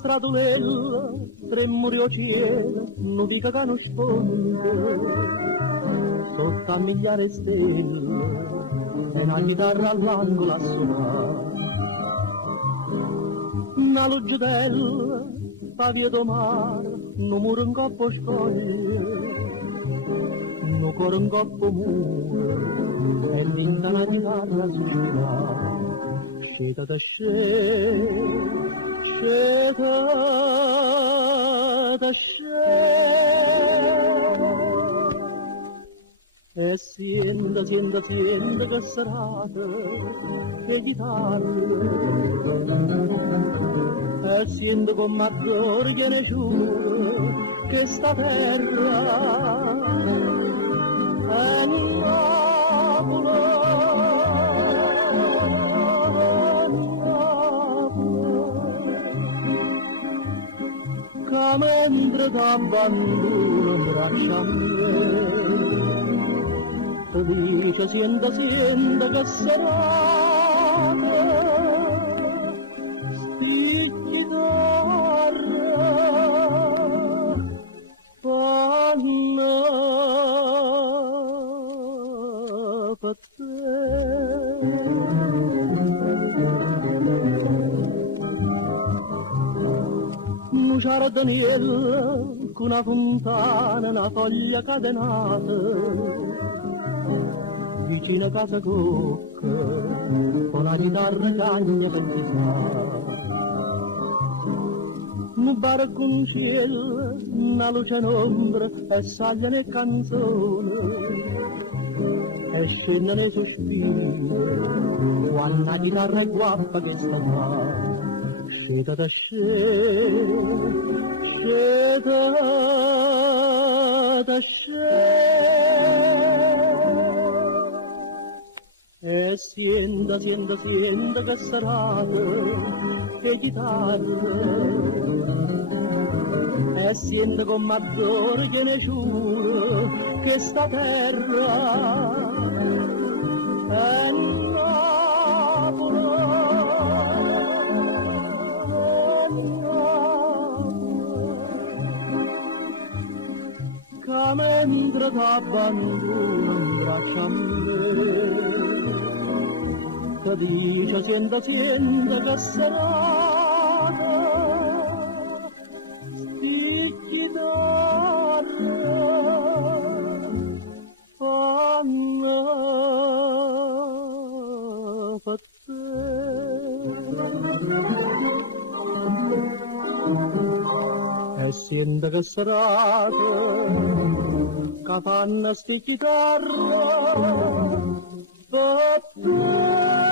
stradolella, tremurio cielo, non dica che non sponde, sotto a migliaia stelle, e una chitarra all'angolo a suonare. Una luggidella, pavia do mare, non muro in coppo scoglie, non cuore in coppo muro, e vinta una chitarra sulla. Sceta da sceta da e sienta che serata e chitarra e sienta con maggiore che ne giuro che sta terra è che mentre t'abbandono in braccia a me dice sienta che serata sti chitarra fanno per c'era Daniel con una fontana, una foglia cadenata, vicino a casa cocca, con la chitarra cagna per un barco in cielo, una luce in ombra, e sagliano le canzoni, e scendono i sospiri, quando la chitarra è guappa che sta qua. Sceta da e sienta che serata che chitarra e sienta con maggiore che ne giuro che sta terra è Napoli. Che mentre t'abbandono in braccia a me, che dice sienta che serata, sti chitarra fanno per te. E sienta che serata che fanno sti chitarra per te.